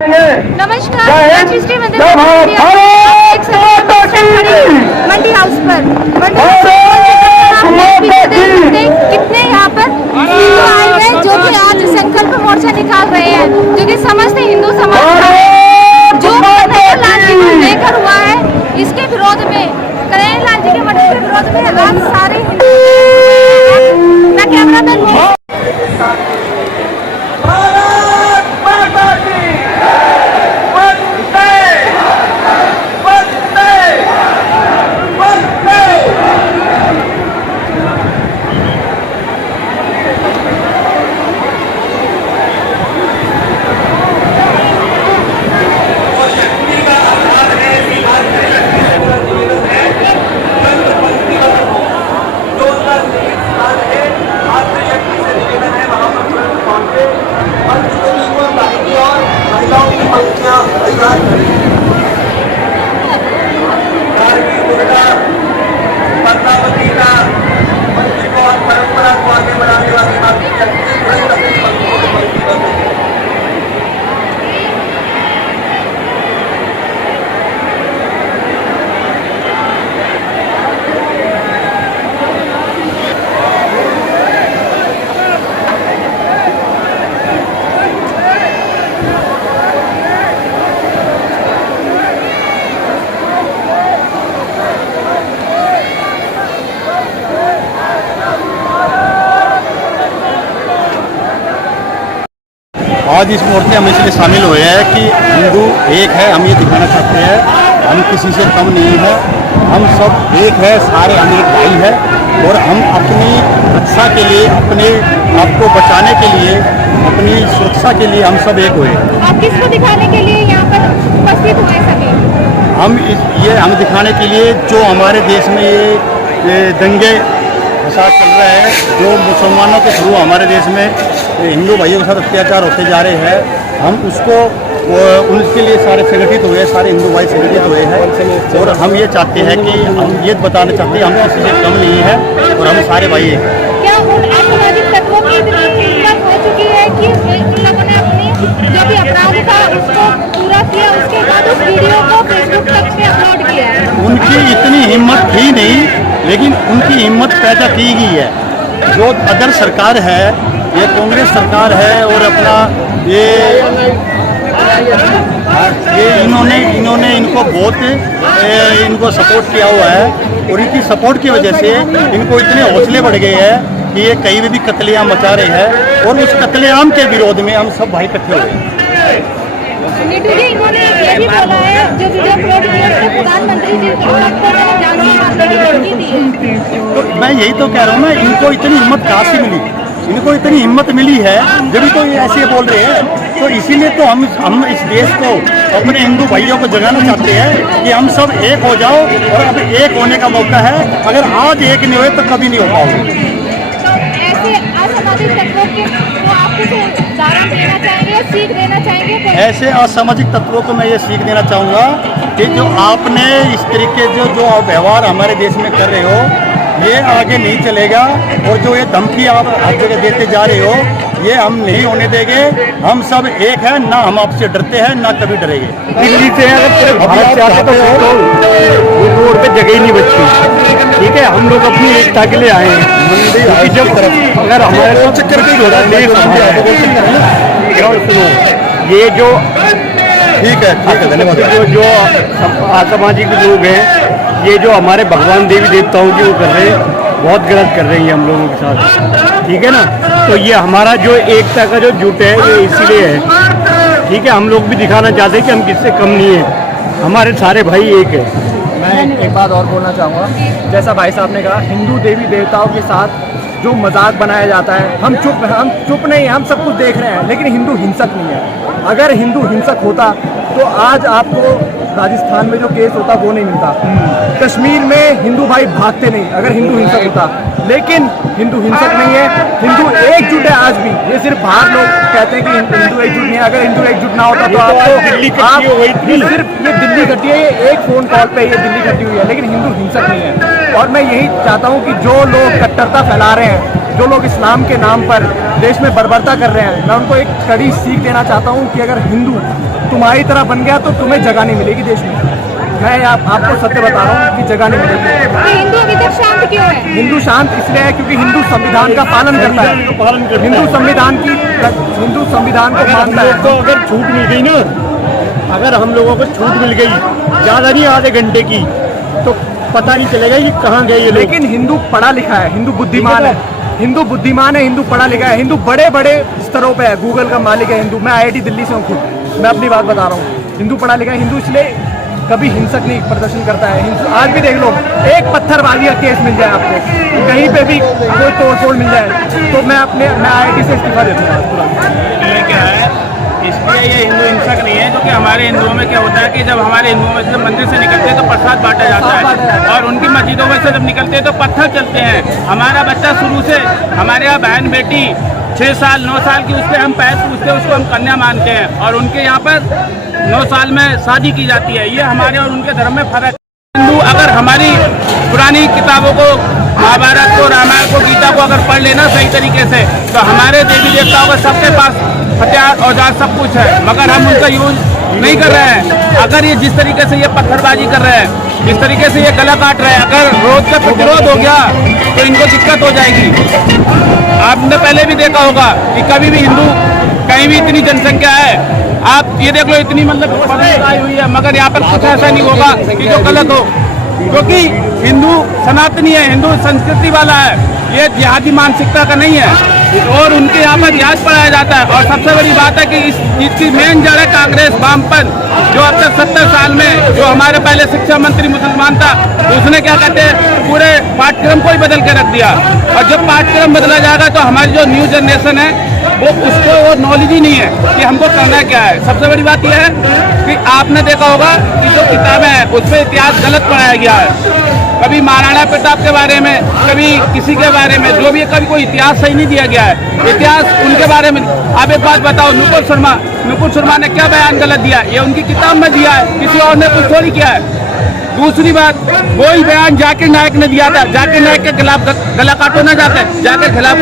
नमस्कार, मंडी हाउस पर कितने यहाँ पर हिंदू आए हैं जो कि आज संकल्प मोर्चा निकाल रहे हैं, जो कि समस्त हिंदू समाज जो कन्हैयालाल जी को लेकर हुआ है, इसके विरोध में, कन्हैयालाल जी के मर्डर के विरोध में आज सारे हिंदू। मैं कैमरा मैन आज इस मोर्चे हम इसलिए शामिल हुए हैं कि हिंदू एक है, हम ये दिखाना चाहते हैं हम किसी से कम नहीं है, हम सब एक है, सारे हम एक भाई है और हम अपनी रक्षा के लिए, अपने आप को बचाने के लिए, अपनी सुरक्षा के लिए हम सब एक हुए। आप किसको दिखाने के लिए यहाँ पर उपस्थित हुए सके? हम दिखाने के लिए जो हमारे देश में ये दंगे फसाद चल रहे हैं, जो मुसलमानों के थ्रू हमारे देश में हिंदू भाइयों के साथ अत्याचार होते जा रहे हैं, हम उसको उनके लिए सारे संगठित हुए, सारे हिंदू भाई संगठित हुए हैं और हम ये चाहते हैं कि हम ये बताना चाहते हैं हम किसी से कम नहीं है और हम सारे भाई हैं। क्या उन असामाजिक तत्वों की इतनी हिम्मत हो चुकी है कि उन लोगों ने अपनी जो भी अपराध था उसको पूरा किया, उसके बाद उस वीडियो को फेसबुक तक पे अपलोड किया है? उनकी इतनी हिम्मत थी नहीं, लेकिन उनकी हिम्मत पैदा की गई है। जो अदर सरकार है, ये कांग्रेस सरकार है और अपना ये इन्होंने इनको बहुत इनको सपोर्ट किया हुआ है और इनकी सपोर्ट की वजह से इनको इतने हौसले बढ़ गए हैं कि ये कहीं भी कत्लेआम मचा रहे हैं और उस कत्लेआम के विरोध में हम सब भाई इकट्ठे हुए हैं। इन्होंने ये भी बोला है, जो वीडियो अपलोड किया उसमें प्रधानमंत्री जी को जान से मारने की धमकी दी है। तो मैं यही तो कह रहा हूँ ना, इनको इतनी हिम्मत कहाँ से मिली? इनको इतनी हिम्मत मिली है जब तो ये ऐसे बोल रहे हैं, तो इसीलिए तो हम इस देश को, अपने हिंदू भाइयों को जगाना चाहते हैं कि हम सब एक हो जाओ और अब एक होने का मौका है। अगर आज एक नहीं हुए तो कभी नहीं हो पाओगे। तो ऐसे असामाजिक तत्वों को आप कुछ उदाहरण देना चाहेंगे या सीख देना चाहेंगे? ऐसे असामाजिक तत्वों को मैं ये सीख देना चाहूँगा कि जो आपने इस तरीके जो व्यवहार हमारे देश में कर रहे हो, ये आगे नहीं चलेगा और जो ये धमकी आप हर जगह देते जा रहे हो, ये हम नहीं होने देंगे। हम सब एक है, ना हम आपसे डरते हैं ना कभी डरेंगे। दिल्ली से अगर पूरे भारत से आते तो रोड पे जगह ही नहीं बचती। ठीक है, हम लोग अपनी एकता के लिए आए हैं। जब अगर हमारे चक्कर नहीं हो रहा सुनो, ये जो ठीक है धन्यवाद। जो असामाजिक लोग हैं, ये जो हमारे भगवान देवी देवताओं की वो कर रहे हैं, बहुत गलत कर रहे हैं हम लोगों के साथ। ठीक है ना, तो ये हमारा जो एकता का जो जुट है ये इसीलिए है। ठीक है, हम लोग भी दिखाना चाहते हैं कि हम किससे कम नहीं है, हमारे सारे भाई एक है। मैं एक बात और बोलना चाहूँगा, जैसा भाई साहब ने कहा, हिंदू देवी देवताओं के साथ जो मजाक बनाया जाता है, हम चुप नहीं, हम सब कुछ देख रहे हैं, लेकिन हिंदू हिंसक नहीं है। अगर हिंदू हिंसक होता तो आज आपको राजस्थान में जो केस होता वो नहीं मिलता, कश्मीर में हिंदू भाई भागते नहीं अगर हिंदू हिंसक होता। लेकिन हिंदू हिंसक नहीं है, हिंदू एकजुट है आज भी। ये सिर्फ बाहर लोग कहते हैं कि हिंदू एकजुट नहीं है, अगर हिंदू एकजुट ना होता तो आपको दिल्ली सिर्फ ये दिल्ली कटी है, ये एक फोन कॉल पे ये दिल्ली कटी हुई है, लेकिन हिंदू हिंसक नहीं है। और मैं यही चाहता हूँ कि जो लोग कट्टरता फैला रहे हैं, जो लोग इस्लाम के नाम पर देश में बर्बरता कर रहे हैं, मैं उनको एक कड़ी सीख देना चाहता हूँ कि अगर हिंदू तुम्हारी तरह बन गया तो तुम्हें जगह नहीं मिलेगी देश में। मैं आपको सत्य बता रहा हूँ कि जगह नहीं मिलेगी। तो हिंदू अभी तक शांत क्यों है? हिंदू शांत इसलिए है क्योंकि हिंदू संविधान का पालन करता है, हिंदू संविधान को मानता है। तो अगर छूट मिल गई ना, अगर हम लोगों को छूट मिल गई ज़्यादा नहीं आधे घंटे की, तो पता नहीं चलेगा कि कहाँ गए ये लोग। लेकिन हिंदू पढ़ा लिखा है, हिंदू बुद्धिमान है, हिंदू बुद्धिमान है, हिंदू पढ़ा लिखा है, हिंदू बड़े बड़े स्तरों पे है, गूगल का मालिक है हिंदू। मैं IIT दिल्ली से हूँ खुद, मैं अपनी बात बता रहा हूँ। हिंदू पढ़ा लिखा है, हिंदू इसलिए कभी हिंसक नहीं प्रदर्शन करता है। हिंदू आज भी देख लो, एक पत्थरबाजी का केस मिल जाए आपको, कहीं पे भी कोई तोड़फोड़ मिल जाए, तो मैं IIT से इस्तीफा देता हूँ। ये क्या है, इसलिए ये हिंदू हिंसक नहीं है, क्योंकि हमारे हिंदुओं में क्या होता है कि जब हमारे हिंदुओं में से मंदिर से निकलते हैं तो प्रसाद बांटा जाता है, और उनकी मस्जिदों में से जब निकलते हैं तो पत्थर चलते हैं। हमारा बच्चा शुरू से, हमारे यहाँ बहन बेटी 6 साल 9 साल की, उससे हम पैर पूछते हैं, उसको हम कन्या मानते हैं, और उनके यहाँ पर 9 साल में शादी की जाती है। ये हमारे और उनके धर्म में फर्क है। हिंदू अगर हमारी पुरानी किताबों को, महाभारत को, रामायण को, गीता को अगर पढ़ लेना सही तरीके से, तो हमारे देवी देवताओं का सबके पास हथियार औजार सब कुछ है, मगर हम उनका यूज नहीं कर रहे हैं। अगर ये जिस तरीके से ये पत्थरबाजी कर रहे हैं, जिस तरीके से ये गला काट रहे हैं, अगर रोज का प्रतिरोध हो गया तो इनको दिक्कत हो जाएगी। आपने पहले भी देखा होगा कि कभी भी हिंदू कहीं भी इतनी जनसंख्या है, आप ये देख लो इतनी मतलब आई हुई है, मगर यहाँ पर कुछ ऐसा नहीं होगा कि जो गलत हो, क्योंकि हिंदू सनातनी है, हिंदू संस्कृति वाला है, ये जिहादी मानसिकता का नहीं है, और उनके यहाँ पर इतिहास पढ़ाया जाता है। और सबसे बड़ी बात है कि इसकी मेन जड़ है कांग्रेस, वामपंथ, जो अब तक 70 साल में, जो हमारे पहले शिक्षा मंत्री मुसलमान था, उसने क्या कहते हैं, पूरे पाठ्यक्रम को ही बदल के रख दिया। और जब पाठ्यक्रम बदला जाएगा तो हमारी जो न्यू जनरेशन है वो उसको वो नॉलेज ही नहीं है कि हमको करना क्या है। सबसे बड़ी बात यह है कि आपने देखा होगा कि जो किताबें हैं उसमें इतिहास गलत पढ़ाया गया है, कभी महाराणा प्रताप के बारे में, कभी किसी के बारे में, जो भी कभी कोई इतिहास सही नहीं दिया गया है, इतिहास उनके बारे में। आप एक बात बताओ, नुपुर शर्मा ने क्या बयान गलत दिया? ये उनकी किताब में दिया है, किसी और ने कुछ थोड़ी किया है। दूसरी बात, वही बयान जाकिर नायक ने दिया था, जाकिर नायक के खिलाफ गला काटो ना जाते, जाकिर खिलाफ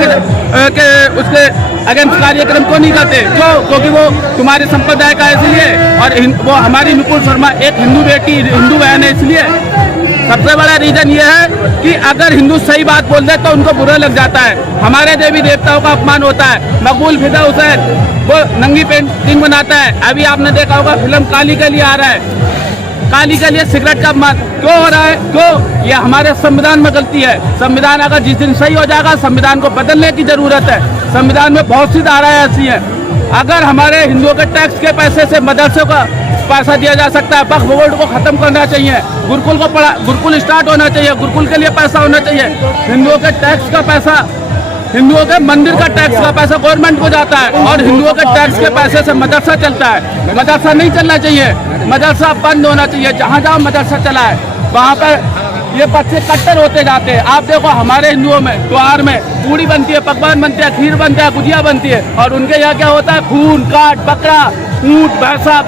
के उसके अगेंस्ट कार्यक्रम क्यों नहीं करते? क्यों? क्योंकि वो तुम्हारे संप्रदाय का है इसलिए, और वो हमारी नुपुर शर्मा एक हिंदू बेटी, हिंदू बहन है इसलिए। सबसे बड़ा रीजन ये है कि अगर हिंदू सही बात बोल दे तो उनको बुरा लग जाता है। हमारे देवी देवताओं का अपमान होता है। मकबूल फिदा हुसैन वो नंगी पेंटिंग बनाता है, अभी आपने देखा होगा फिल्म काली के लिए आ रहा है, काली के लिए सिगरेट का अपमान क्यों हो रहा है? क्यों? ये हमारे संविधान में गलती है। संविधान अगर जिस दिन सही हो जाएगा, संविधान को बदलने की जरूरत है। संविधान में बहुत सी धाराएं ऐसी हैं, अगर हमारे हिंदुओं के टैक्स के पैसे से मदरसों का पैसा दिया जा सकता है, वक्फ बोर्ड को खत्म करना चाहिए, गुरुकुल स्टार्ट होना चाहिए, गुरुकुल के लिए पैसा होना चाहिए। हिंदुओं के टैक्स का पैसा, हिंदुओं के मंदिर का टैक्स का पैसा गवर्नमेंट को जाता है, और हिंदुओं के टैक्स के पैसे से मदरसा चलता है। मदरसा नहीं चलना चाहिए, मदरसा बंद होना चाहिए। जहाँ जहाँ मदरसा चला है वहाँ पर ये बच्चे कट्टर होते जाते हैं। आप देखो हमारे हिंदुओं में त्योहार में पूड़ी बनती है, पकवान बनते हैं, खीर बनता है, गुजिया बनती है, और उनके यहाँ क्या होता है, खून काट, बकरा, ऊँट, भैंसा,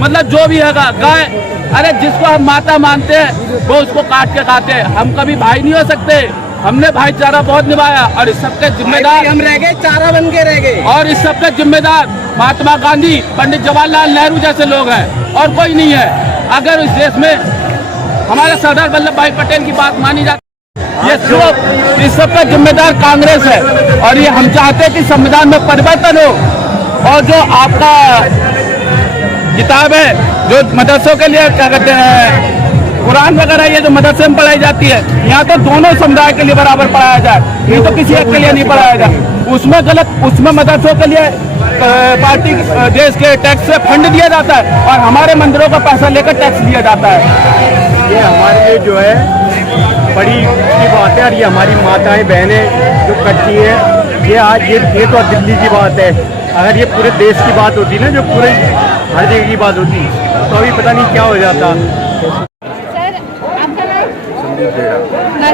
मतलब जो भी है गाय, अरे जिसको हम माता मानते हैं वो उसको काट के खाते हैं। हम कभी भाई नहीं हो सकते। हमने भाईचारा बहुत निभाया, और इस सबके जिम्मेदार हम रह गए, चारा बन के रह गए, और इस सबके जिम्मेदार महात्मा गांधी, पंडित जवाहरलाल नेहरू जैसे लोग हैं, और कोई नहीं है। अगर इस देश में हमारे सरदार वल्लभ भाई पटेल की बात मानी जाती, ये सिर्फ इस सबका जिम्मेदार कांग्रेस है। और ये हम चाहते हैं कि संविधान में परिवर्तन हो, और जो आपका किताब है जो मदरसों के लिए क्या कहते हैं, कुरान वगैरह, ये जो मदरसे में पढ़ाई जाती है, यहाँ तो दोनों समुदाय के लिए बराबर पढ़ाया जाए, नहीं तो किसी एक के लिए नहीं पढ़ाया जाए। उसमें गलत, उसमें मदरसों के लिए पार्टी देश के टैक्स से फंड दिया जाता है, और हमारे मंदिरों का पैसा लेकर टैक्स दिया जाता है। ये हमारे लिए जो है बड़ी की बात है, और ये हमारी माताएं बहनें जो करती है, ये आज ये तो दिल्ली की बात है। अगर ये पूरे देश की बात होती ना, जो पूरे हर जगह की बात होती, तो अभी पता नहीं क्या हो जाता। सर आपका नाम?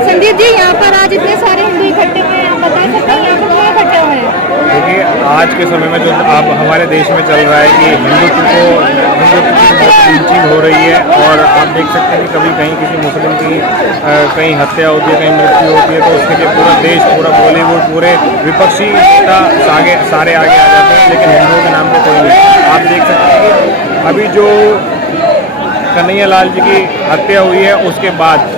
संदीप जी, यहाँ पर आज इतने सारे हिंदू इकट्ठे हुए हैं, बता सकते हैं यहाँ पर क्या इकट्ठे हुए हैं? देखिए आज के समय में जो अब हमारे देश में चल रहा है कि हिंदुत्व की बहुत लीचिंग हो रही है, और आप देख सकते हैं कि कभी कहीं किसी मुस्लिम की कहीं हत्या होती है, कहीं मृत्यु होती है, तो उसके लिए पूरा देश, पूरा बॉलीवुड, पूरे विपक्षी नेता सारे आगे आ जाते हैं, लेकिन हिंदुओं के नाम पे कोई नहीं। आप देख सकते हैं कि अभी जो कन्हैया लाल जी की हत्या हुई है उसके बाद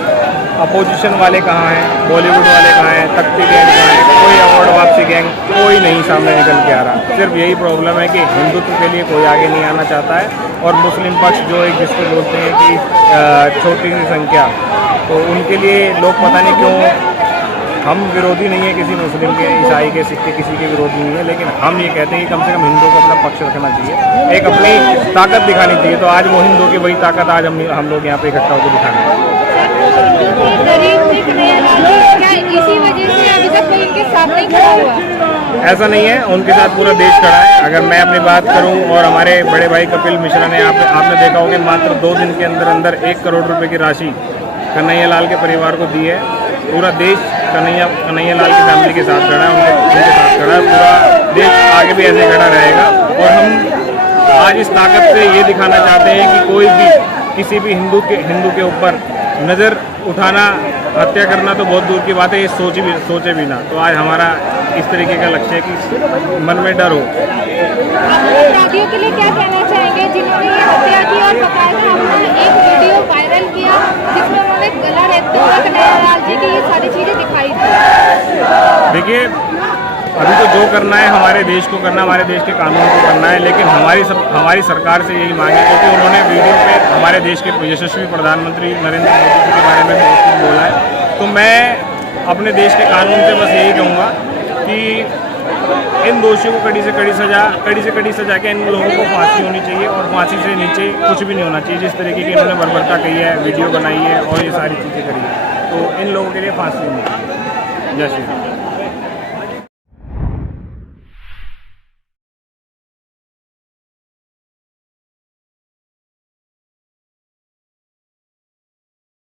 अपोजिशन वाले कहाँ हैं, बॉलीवुड वाले कहाँ हैं, तख्ती गैंग कहाँ है, कोई अवार्ड वापसी गैंग कोई नहीं सामने निकल के आ रहा। सिर्फ यही प्रॉब्लम है कि हिंदुत्व के लिए कोई आगे नहीं आना चाहता है, और मुस्लिम पक्ष जो एक जिसको बोलते हैं कि छोटी सी संख्या, तो उनके लिए लोग पता नहीं क्यों, हम विरोधी नहीं है किसी मुस्लिम के, ईसाई के, सिख के, किसी के विरोधी नहीं है, लेकिन हम ये कहते हैं कि कम से कम हिंदुओं को अपना पक्ष रखना चाहिए, एक अपनी ताकत दिखानी चाहिए। तो आज वो हिंदुओं की वही ताकत आज हम लोग यहाँ पे इकट्ठा होकर दिखाना है। गरीब थे कन्हैया लाल जी, क्या इसी वजह से अभी तक कोई इनके साथ नहीं खड़ा हुआ? ऐसा नहीं है, उनके साथ पूरा देश खड़ा है। अगर मैं अपनी बात करूं, और हमारे बड़े भाई कपिल मिश्रा ने आपने देखा होगा मात्र 2 दिन के अंदर अंदर 1 करोड़ रुपए की राशि कन्हैया लाल के परिवार को दी है। पूरा देश कन्हैया लाल की फैमिली के साथ खड़ा है, उनके साथ खड़ा है। पूरा देश आगे भी ऐसे खड़ा रहेगा, और हम आज इस ताकत से ये दिखाना चाहते हैं कि कोई भी किसी भी हिंदू के ऊपर नज़र उठाना, हत्या करना तो बहुत दूर की बात है, ये सोचे भी ना। तो आज हमारा इस तरीके का लक्ष्य है कि मन में डर हो। अपराधियों के लिए क्या कहना चाहेंगे जिन्होंने ये हत्या की, और बकायदा उन्होंने एक वीडियो वायरल किया जिसमें उन्होंने गला रेतते हुए कन्हैया लाल जी की ये सारी चीज़ें दिखाई थी? देखिए, अभी तो जो करना है हमारे देश को करना, हमारे देश के कानून को करना है, लेकिन हमारी सरकार से यही मांग है, क्योंकि उन्होंने वीडियो पे हमारे देश के यशस्वी प्रधानमंत्री नरेंद्र मोदी जी के बारे में बहुत कुछ बोला है। तो मैं अपने देश के कानून से बस यही कहूँगा कि इन दोषियों को कड़ी से कड़ी सजा के इन लोगों को फांसी होनी चाहिए, और फांसी से नीचे कुछ भी नहीं होना चाहिए। जिस तरीके की इन्होंने बर्बरता कही है, वीडियो बनाई है और ये सारी चीज़ें करी है, तो इन लोगों के लिए फांसी होनी चाहिए। जय श्री राम।